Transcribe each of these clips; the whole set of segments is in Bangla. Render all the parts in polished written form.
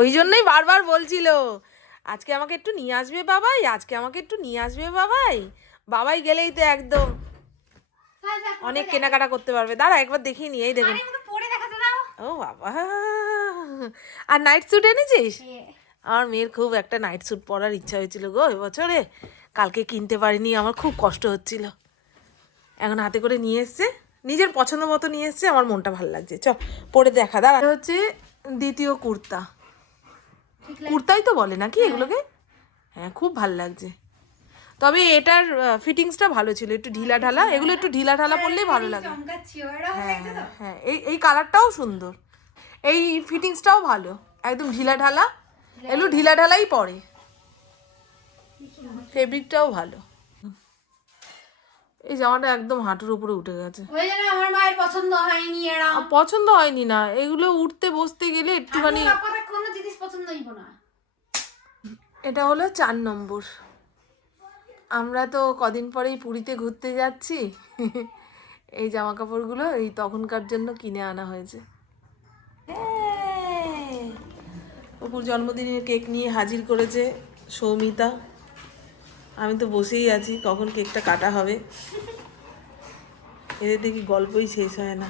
ওই জন্যই বারবার বলছিল আজকে আমাকে একটু নিয়ে আসবে বাবাই, আজকে আমাকে একটু নিয়ে আসবে বাবাই। বাবাই গেলেই তো একদম অনেক কেনাকাটা করতে পারবে। দাঁড়া একবার দেখিয়ে নি, এই দেখুন। ও বাবা, আর নাইট স্যুট এনেছিস? আমার মেয়ের খুব একটা নাইট স্যুট পরার ইচ্ছা হয়েছিল গো এবছরে, কালকে কিনতে পারিনি, আমার খুব কষ্ট হচ্ছিল। এখন হাতে করে নিয়ে এসছে, নিজের পছন্দ মতো নিয়ে এসছে, আমার মনটা ভালো লাগছে। চ পরে দেখা। দাঁড়া, হচ্ছে দ্বিতীয় কুর্তা, কুর্তাই তো বলে নাকি এগুলোকে? হ্যাঁ খুব ভালো লাগছে, তবে এটার ফিটিংসটা ভালো ছিল, একটু ঢিলা ঢালা, এগুলো একটু ঢিলা ঢালা পরলেই ভালো লাগে। হ্যাঁ হ্যাঁ, এই কালারটাও সুন্দর, এই ফিটিংসটাও ভালো, একদম ঢিলা ঢালা, এগুলো ঢিলা ঢালাই পরে, ফেব্রিকটাও ভালো। এই জামাটা একদম হাঁটুর উপরে উঠে গেছে, আমার মায়ের পছন্দ হয়নি। পছন্দ হয়নি না, এগুলো উঠতে বসতে গেলে একটুখানি। কোনো জিনিস পছন্দ হইব না। এটা হলো 4 নম্বর। আমরা তো কদিন পরেই পুরীতে ঘুরতে যাচ্ছি। এই জামা কাপড়গুলো এই তখনকার জন্য কিনে আনা হয়েছে। অপুর জন্মদিনের কেক নিয়ে হাজির করেছে সৌমিতা। আমি তো বসেই আছি কখন কেকটা কাটা হবে, এদের দেখি গল্পই শেষ হয় না।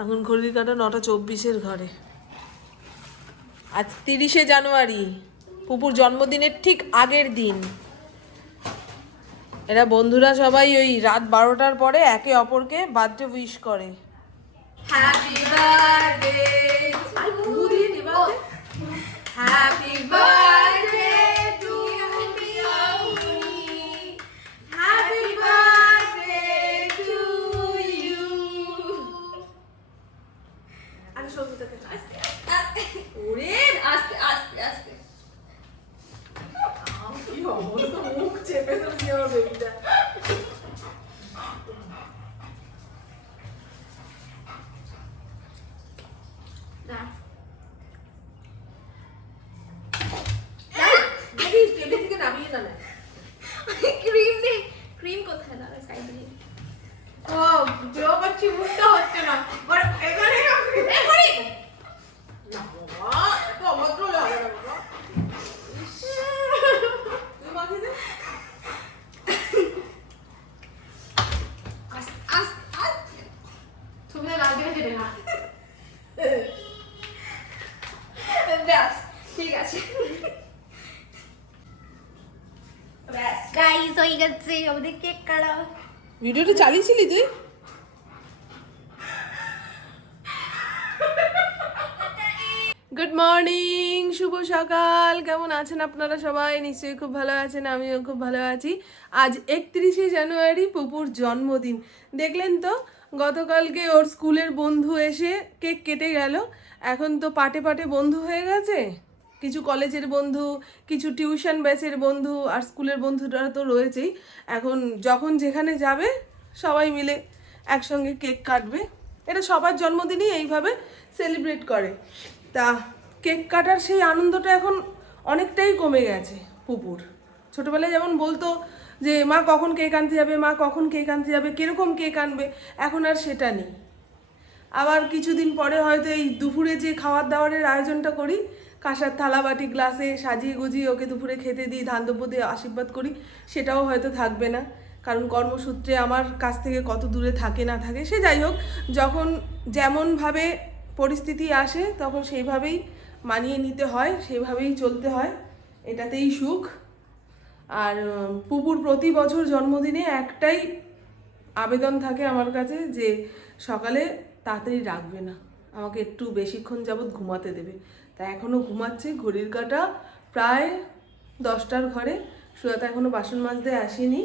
এখন ঘড়ির কাঁটা 9:24 ঘরে। আজ 30শে জানুয়ারি, পুপুর জন্মদিনের ঠিক আগের দিন। এরা বন্ধুরা সবাই ওই রাত 12টার পরে একে অপরকে বার্থডে উইশ করে। Happy birthday happy birthday to you, happy birthday to you. আমি সৌমিতাকে আস্তে আস্তে, ওরে আস্তে আস্তে আস্তে, কি অবস্থা, মুখ চেপে ধরেছি আমার বেবিটা। টেবিল থেকে নামিয়ে না, ক্রিম নেই, ক্রিম কোথায়? না সাইড দিয়ে ও জো বাচ্চি মুখটা হচ্ছে না, বাট এখানে না বাবা, এত অভদ্র লাগে না বাবা। তুই মাখিয়ে দে। আস্তে আস্তে আস্তে, তুমি লাল দিয়ে কেটে না। ব্যাস ঠিক আছে, ব্যাস গাইস হয়ে গেছে আমাদের কেক কাটা। ভিডিওটা চালিয়েছিলি তুই? গুড মর্নিং, শুভ সকাল। কেমন আছেন আপনারা সবাই? নিশ্চয়ই খুব ভালো আছেন, আমিও খুব ভালো আছি। আজ 31শে জানুয়ারি, পুপুর জন্মদিন। দেখলেন তো গতকালকে ওর স্কুলের বন্ধু এসে কেক কেটে গেল। এখন তো পাটে পাটে বন্ধু হয়ে গেছে, কিছু কলেজের বন্ধু, কিছু টিউশন ব্যাচের বন্ধু, আর স্কুলের বন্ধুরা তো রয়েছেই। এখন যখন যেখানে যাবে সবাই মিলে একসঙ্গে কেক কাটবে। এটা সবার জন্মদিনই এইভাবে সেলিব্রেট করে। তা কেক কাটার সেই আনন্দটা এখন অনেকটাই কমে গেছে পুপুর। ছোটোবেলায় যেমন বলতো যে মা কখন কেক আনতে যাবে, মা কখন কেক আনতে যাবে, কীরকম কেক আনবে, এখন আর সেটা নেই। আবার কিছুদিন পরে হয়তো এই দুপুরে যে খাবার দাবারের আয়োজনটা করি, কাঁসার থালা বাটি গ্লাসে সাজিয়ে গুজিয়ে ওকে দুপুরে খেতে দিই, ধান দ্রব্য দিয়ে আশীর্বাদ করি, সেটাও হয়তো থাকবে না। কারণ কর্মসূত্রে আমার কাছ থেকে কত দূরে থাকে না থাকে, সে যাই হোক, যখন যেমনভাবে পরিস্থিতি আসে তখন সেইভাবেই মানিয়ে নিতে হয়, সেইভাবেই চলতে হয়, এটাতেই সুখ। আর পুপুর প্রতি বছর জন্মদিনে একটাই আবেদন থাকে আমার কাছে, যে সকালে তাড়াতাড়ি রাখবে না, আমাকে একটু বেশিক্ষণ যাবৎ ঘুমাতে দেবে। তা এখনও ঘুমাচ্ছে, ঘড়ির কাঁটা প্রায় 10টার ঘরে। সুজাতা এখনও বাসন মাজতে আসেনি।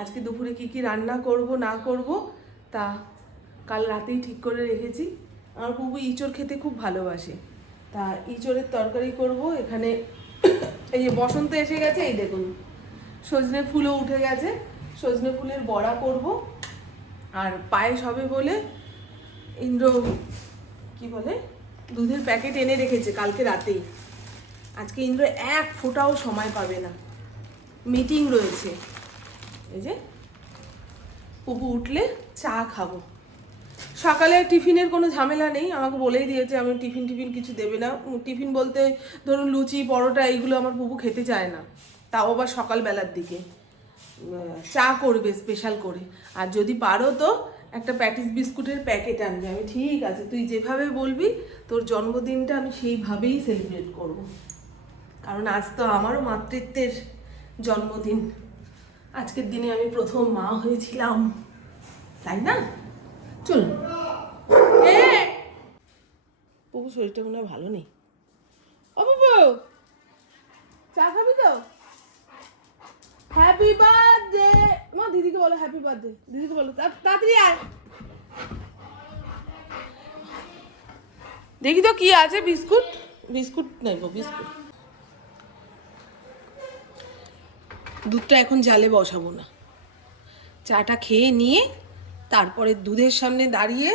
আজকে দুপুরে কি কি রান্না করব না করব তা কাল রাতেই ঠিক করে রেখেছি। আমার পুপু ইঁচড় খেতে খুব ভালোবাসে, তা ইঁচড়ের তরকারি করব। এখানে এই যে বসন্ত এসে গেছে, এই দেখুন সজনে ফুলও উঠে গেছে, সজনে ফুলের বড়া করব। আর পায়েস হবে বলে ইন্দ্র কি বলে দুধের প্যাকেট এনে রেখেছে কালকে রাতেই। আজকে ইন্দ্র এক ফোঁটাও সময় পাবে না, মিটিং রয়েছে। এই যে পুপু উঠলে চা খাবো, সকালে টিফিনের কোনো ঝামেলা নেই, আমাকে বলেই দিয়েছে আমি টিফিন কিছু দেবে না। টিফিন বলতে ধরুন লুচি পরোটা এইগুলো আমার বুবু খেতে চায় না, তাও আবার সকালবেলার দিকে। চা করবে স্পেশাল করে, আর যদি পারো তো একটা প্যাটিস বিস্কুটের প্যাকেট আনবে। আমি ঠিক আছে, তুই যেভাবে বলবি তোর জন্মদিনটা আমি সেইভাবেই সেলিব্রেট করব, কারণ আজ তো আমারও মাতৃত্বের জন্মদিন। আজকের দিনে আমি প্রথম মা হয়েছিলাম, তাই না? চল। বাবু শরীরটা মনে হয় ভালো নেই। ও বাবু, চা খাবি তো? হ্যাপি বার্থডে মা, দিদিকে বলো হ্যাপি বার্থডে, দিদিকে বলো তাড়াতাড়ি আয়। দেখি তো কি আছে। বিস্কুট বিস্কুট নেব, বিস্কুট। দুধটা এখন জালে বসাবো না, চাটা খেয়ে নিয়ে তারপরে দুধের সামনে দাঁড়িয়ে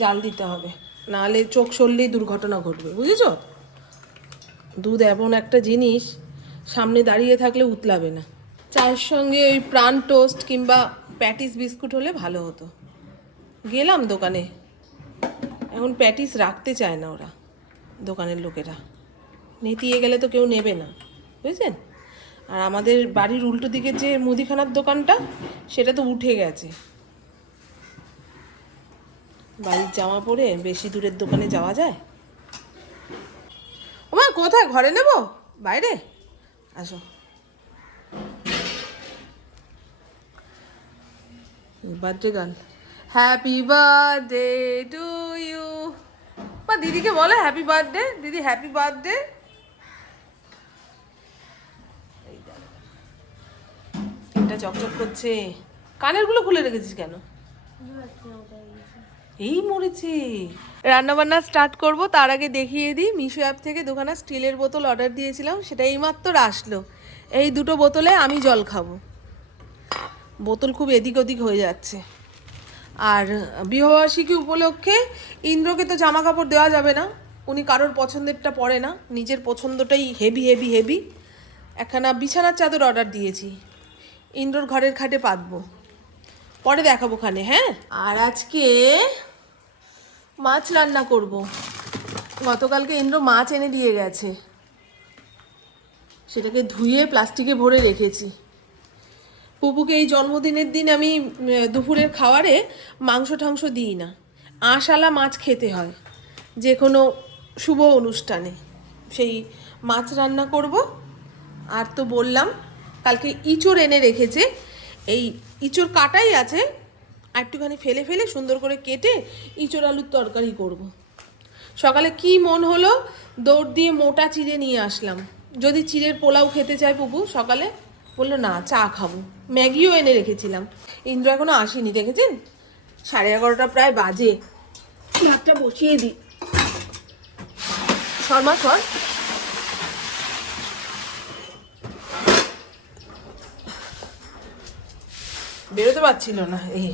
জাল দিতে হবে, নাহলে চোখ সরলেই দুর্ঘটনা ঘটবে, বুঝেছো? দুধ এমন একটা জিনিস, সামনে দাঁড়িয়ে থাকলে উতলাবে না। চায়ের সঙ্গে ওই প্রাণ টোস্ট কিংবা প্যাটিস বিস্কুট হলে ভালো হতো। গেলাম দোকানে, এখন প্যাটিস রাখতে চায় না ওরা, দোকানের লোকেরা। নেতিয়ে গেলে তো কেউ নেবে না, বুঝছেন? আর আমাদের বাড়ির উল্টো দিকে যে মুদিখানার দোকানটা, সেটা তো উঠে গেছে। বাড়ির জামা পরে বেশি দূরের দোকানে যাওয়া যায়? ওমা কোথায়, ঘরে নেব? বাইরে আসো। Birthday girl, happy birthday to you. বা দিদিকে বলো হ্যাপি বার্থডে। দিদি হ্যাপি বার্থডে। স্কিনটা চকচক করছে। কানেরগুলো খুলে রেখেছিস কেন? এই মরেছে। রান্নাবান্না স্টার্ট করব তার আগে দেখিয়ে দিই, মিশো অ্যাপ থেকে দোকানে স্টিলের বোতল অর্ডার দিয়েছিলাম, সেটা এইমাত্র আসলো। এই দুটো বোতলে আমি জল খাবো। বোতল খুব এদিক ওদিক হয়ে যাচ্ছে। আর বিবাহবার্ষিকী উপলক্ষে ইন্দ্রকে তো জামা কাপড় দেওয়া যাবে না, উনি কারোর পছন্দেরটা পরে না, নিজের পছন্দটাই হেভি হেভি হেভি। একখানা বিছানার চাদর অর্ডার দিয়েছি, ইন্দ্রর ঘরের খাটে পাতবো, পরে দেখাবো খানে। হ্যাঁ, আর আজকে মাছ রান্না করব। গতকালকে ইন্দ্র মাছ এনে দিয়ে গেছে, সেটাকে ধুয়ে প্লাস্টিকে ভরে রেখেছি। পুপুকে এই জন্মদিনের দিন আমি দুপুরের খাবারে মাংস টাংস দিই না, আঁশালা মাছ খেতে হয় যে কোনো শুভ অনুষ্ঠানে। সেই মাছ রান্না করব। আর তো বললাম কালকে ইঁচড় এনে রেখেছে, এই ইঁচড় কাটাই আছে, আর একটুখানি ফেলে ফেলে সুন্দর করে কেটে ইঁচড় আলুর তরকারি করব। সকালে কি মন হলো, দৌড় দিয়ে মোটা চিড়ে নিয়ে আসলাম। যদি চিড়ের পোলাও খেতে চায় পুপু, সকালে বললো না চা খাবো। ম্যাগিও এনে রেখেছিলাম। ইন্দ্র এখনো আসেনি, দেখেছেন? 11:30 প্রায় বাজে। ভাতটা বসিয়ে দিই। শর্মা সর, বেরোতে পারছিল না এই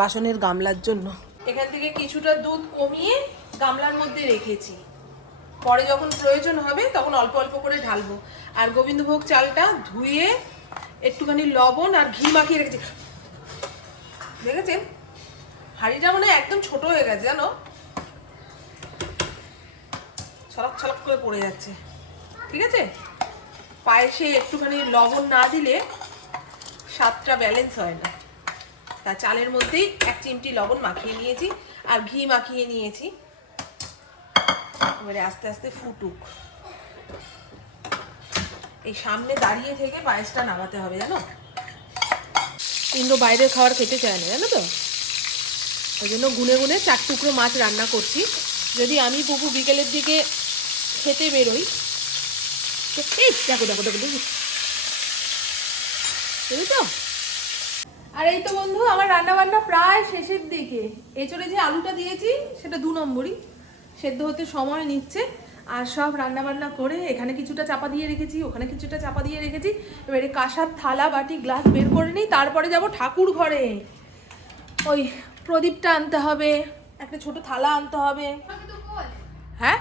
বাসনের গামলার জন্য। এখান থেকে কিছুটা দুধ কমিয়ে গামলার মধ্যে রেখেছি, পরে যখন প্রয়োজন হবে তখন অল্প অল্প করে ঢালবো। আর গোবিন্দভোগ চালটা ধুয়ে একটুখানি লবণ আর ঘি মাখিয়ে রেখেছি। দেখেছেন হাঁড়িটা মনে হয় একদম ছোট হয়ে গেছে, জানো, ছলক ছলক করে পড়ে যাচ্ছে। ঠিক আছে, পায়েসে একটুখানি লবণ না দিলে স্বাদটা ব্যালেন্স হয় না। তা চালের মধ্যেই 1 চিমটি লবণ মাখিয়ে নিয়েছি আর ঘি মাখিয়ে নিয়েছি। এবারে আস্তে আস্তে ফুটুক। এই সামনে দাঁড়িয়ে থেকে পায়েসটা নামাতে হবে, জানো। ইন্দ্র বাইরের খাবার খেতে চায় না, জানো তো। ওই জন্য গুনে গুনে 4 টুকরো মাছ রান্না করছি। যদি আমি পুপু বিকেলের দিকে খেতে বেরোই, এই দেখো দেখো দেখো দেখো, বুঝেছো? আর এই তো বন্ধু, আমার রান্না বান্না প্রায় শেষের দিকে। এঁচড়ে যে আলুটা দিয়েছি সেটা 2 নম্বরই, সেদ্ধ হতে সময় নিচ্ছে। আর সব রান্না বান্না করে এখানে কিছুটা চাপা দিয়ে রেখেছি, ওখানে কিছুটা চাপা দিয়ে রেখেছি। এবারে কাঁসার থালা বাটি গ্লাস বের করে নিই, তারপরে যাব ঠাকুর ঘরে। ওই প্রদীপটা আনতে হবে, একটা ছোট থালা আনতে হবে। হ্যাঁ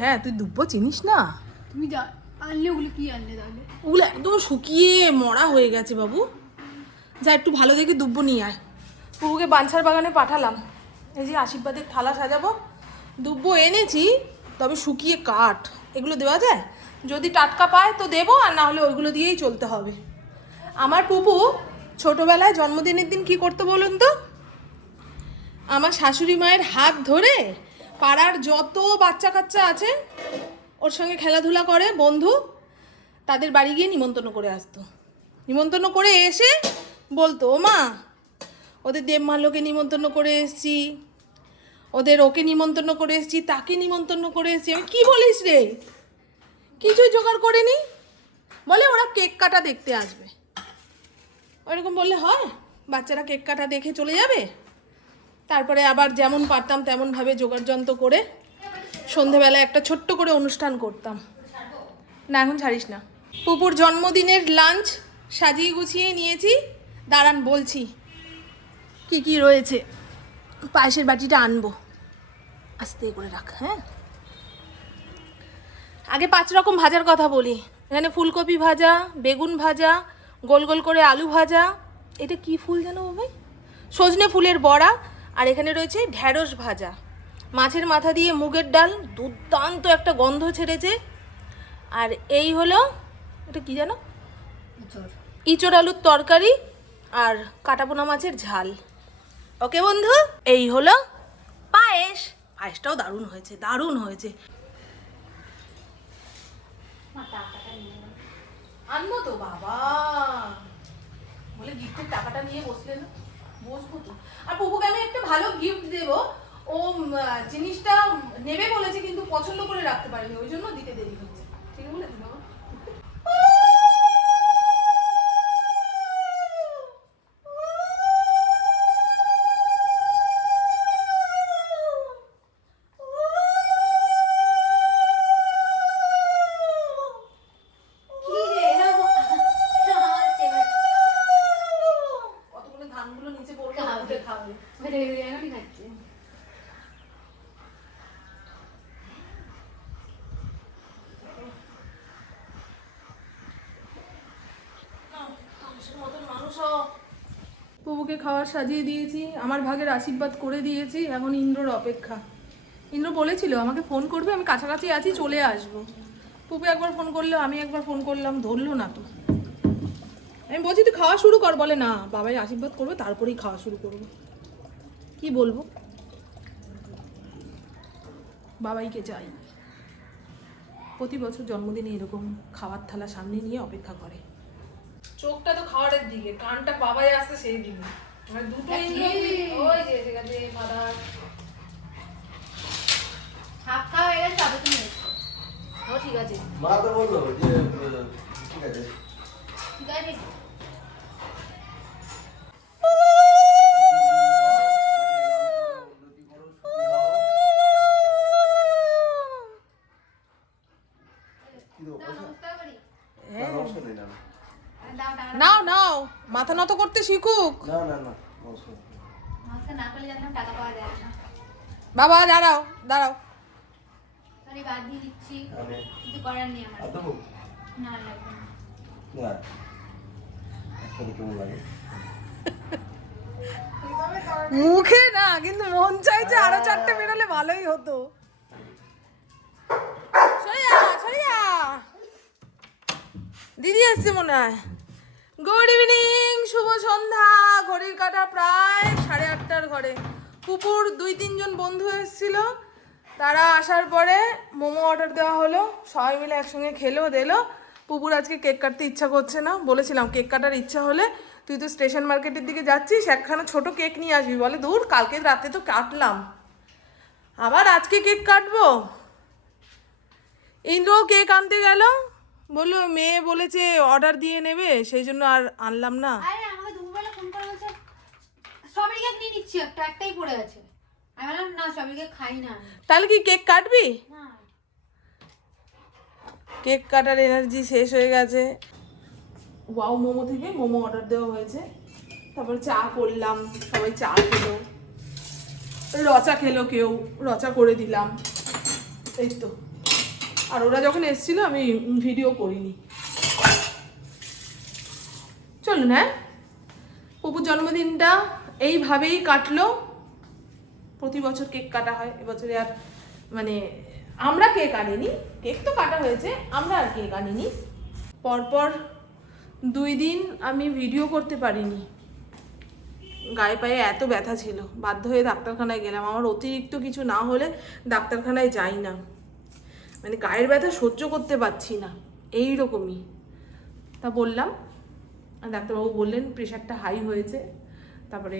হ্যাঁ, তুই দুব্বো চিনিস না? তুমি আনলে ওগুলো কি আনলে তাহলে? ওগুলো একদম শুকিয়ে মরা হয়ে গেছে বাবু। যা একটু ভালো দেখে দুব্বো নিয়ে আয়, পুপুকে বাঞ্ছার বাগানে পাঠালাম। এই যে আশীর্বাদের থালা সাজাবো। দুব্বো এনেছি, তবে শুকিয়ে কাঠ, এগুলো দেওয়া যায়? যদি টাটকা পায় তো দেবো, আর না হলে ওইগুলো দিয়েই চলতে হবে। আমার পুপু ছোটোবেলায় জন্মদিনের দিন কি করতো বলুন তো? আমার শাশুড়ি মায়ের হাত ধরে পাড়ার যত বাচ্চা কাচ্চা আছে ওর সঙ্গে খেলাধুলা করে বন্ধু, তাদের বাড়ি গিয়ে নিমন্ত্রণ করে আসতো। নিমন্ত্রণ করে এসে বলতো, ও মা, ওদের দেবমাল্যকে নিমন্ত্রণ করে এসেছি, ওদের ওকে নিমন্ত্রণ করে এসেছি, তাকে নিমন্ত্রণ করে এসেছি। আমি কি বলিস রে, কিছুই জোগাড় করিনি। বলে ওরা কেক কাটা দেখতে আসবে। ওইরকম বললে হয়? বাচ্চারা কেক কাটা দেখে চলে যাবে। তারপরে আবার যেমন পারতাম তেমনভাবে জোগাড়যন্ত্র করে সন্ধেবেলায় একটা ছোট্ট করে অনুষ্ঠান করতাম। না, এখন ছাড়িস না। পুপুর জন্মদিনের লাঞ্চ সাজিয়ে গুছিয়ে নিয়েছি, দাঁড়ান বলছি কি কি রয়েছে। পায়েসের বাটিটা আনবো, আস্তে করে রাখ। হ্যাঁ, আগে 5 রকম ভাজার কথা বলি। এখানে ফুলকপি ভাজা, বেগুন ভাজা, গোল গোল করে আলু ভাজা, এটা কি ফুল জানো ভাই, সজনে ফুলের বড়া, আর এখানে রয়েছে ঢ্যাঁড়স ভাজা, মাছের মাথা দিয়ে মুগের ডাল, দুর্দান্ত একটা গন্ধ ছেড়েছে। আর এই হলো, এটা কি জানো, ইঁচড় আলুর তরকারি আর কাটাপোনা মাছের ঝাল। ওকে বন্ধু, এই হলো পায়েস। পায়েসটাও দারুণ হয়েছে, দারুণ হয়েছে। আনবো তো বাবা, বলে গিফটের টাকাটা নিয়ে বসলে না, বসবো তো। আর পুপুকে আমি একটা ভালো গিফট দেবো, ও জিনিসটা নেবে বলেছে কিন্তু পছন্দ করে রাখতে পারেনি, ওই জন্য দিতে দেরি হচ্ছে। ঠিক বলেছি বাবা? পুপুকে খাবার সাজিয়ে দিয়েছি, আমার ভাগের আশীর্বাদ করে দিয়েছি, এখন ইন্দ্রর অপেক্ষা। ইন্দ্র বলেছিল আমাকে ফোন করবে, আমি কাছাকাছি আছি, চলে আসবো। পুপু একবার ফোন করলো, আমি একবার ফোন করলাম, ধরলো না তো। আমি বলছি তুই খাওয়া শুরু কর, বলে না, বাবাই আশীর্বাদ করবে তারপরেই খাওয়া শুরু করবো। কি বলবো, বাবাইকে চাই। প্রতি বছর জন্মদিনে এরকম খাবার থালা সামনে নিয়ে অপেক্ষা করে। চোখটা তো খাওয়ারের দিকে, কানটা বাবাই আসছে সেই দিকে, মানে দুটো ওই যে ঠিক আছে ফাদার হাফ খাওয়া হয়ে গেছে, তবে তুমি এসো। ও ঠিক আছে, মা তো বললো যে ঠিক আছে। ঠিক আছে। নমস্কার করি। নমস্কার নেই না। দাও টাকা। নাও নাও, মাথা নত করতে শিখুক। না না না নমস্কার। নমস্কার না করলে জানতাম টাকা পাওয়া যায় না। বাবা দাঁড়াও দাঁড়াও, সরি, বাদ দিয়ে দিচ্ছি, আমি কিছু করার নেই আমার। আদবো না লাগবে না। না একটা কেমন লাগে মুখে না, কিন্তু মন চাইছে আরো 4টে বেরোলে ভালোই হতো। দিদি আসছে মনে হয়। গুড ইভিনিং, শুভ সন্ধ্যা। ঘড়ির কাঁটা প্রায় 8:30টার ঘরে। পুপুর 2-3 জন বন্ধু এসেছিল, তারা আসার পরে মোমো অর্ডার দেওয়া হলো, সবাই মিলে একসঙ্গে খেলো দিলো। পুপুর আজকে কেক কাটতে ইচ্ছা করছে না, বলেছিলাম কেক কাটার ইচ্ছা হলে তুই তো স্টেশন মার্কেটের দিকে যাচ্ছিস, একখানা ছোট কেক নিয়ে আসবি। বলে দূর, কালকে রাতে তো কাটলাম, আবার আজকে কেক কাটবো। ইন্দ্রও কেক আনতে গেল, বললো মেয়ে বলেছে অর্ডার দিয়ে নেবে, সেই জন্য আর আনলাম না। আরে আমাকে দুপুরবেলা ফোন করে বলছে স্ট্রবেরি কেক নিয়ে নিচ্ছি, একটাই পড়ে আছে। আমি বললাম না, স্ট্রবেরি কেক খাই না আমি। তাহলে কি কেক কাটবি? না। কেক কাটার এনার্জি শেষ হয়ে গেছে। ওয়াও মোমো থেকে মোমো অর্ডার দেওয়া হয়েছে, তারপর চা করলাম, সবাই চা খেলো, রচা খেলো, কেউ রচা করে দিলাম, এই তো। আর ওরা যখন এসেছিল আমি ভিডিও করিনি। চলুন, হ্যাঁ, পুপুর জন্মদিনটা এইভাবেই কাটলো। প্রতি বছর কেক কাটা হয়, এবছরে আর মানে আমরা কেক আনিনি, কেক তো কাটা হয়েছে, আমরা আর কেক আনিনি। পরপর 2 দিন আমি ভিডিও করতে পারিনি, গায়ে পায়ে এত ব্যথা ছিল, বাধ্য হয়ে ডাক্তারখানায় গেলাম। আমার অতিরিক্ত কিছু না হলে ডাক্তারখানায় যাই না, মানে গায়ের ব্যথা সহ্য করতে পারছি না, এই রকমই। তা বললাম, ডাক্তারবাবু বললেন প্রেশারটা হাই হয়েছে, তারপরে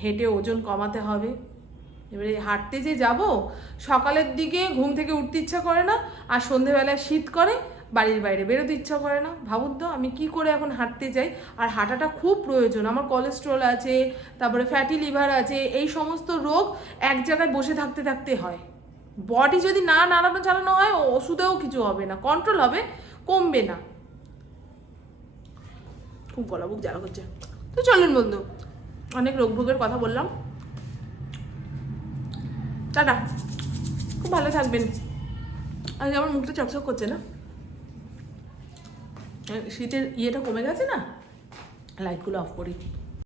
হেঁটে ওজন কমাতে হবে। এবারে হাঁটতে যে যাব, সকালের দিকে ঘুম থেকে উঠতে ইচ্ছা করে না, আর সন্ধেবেলায় শীত করে, বাড়ির বাইরে বেরোতে ইচ্ছা করে না। ভাবুন তো আমি কি করে এখন হাঁটতে যাই। আর হাঁটাটা খুব প্রয়োজন, আমার কোলেস্ট্রল আছে, তারপরে ফ্যাটি লিভার আছে, এই সমস্ত রোগ এক জায়গায় বসে থাকতে থাকতে হয়। বডি যদি না নাড়ানো চালানো হয়, ওষুধেও কিছু হবে না, কন্ট্রোল হবে, কমবে না। খুব গলা বুক জ্বালা করছে। তো চলুন বন্ধু, অনেক রোগ ভোগের কথা বললাম, টাটা, খুব ভালো থাকবেন। আজ আমার মুখটা চকচক করছে না, শীতের ইয়েটা কমে গেছে না, লাইটগুলো অফ করি।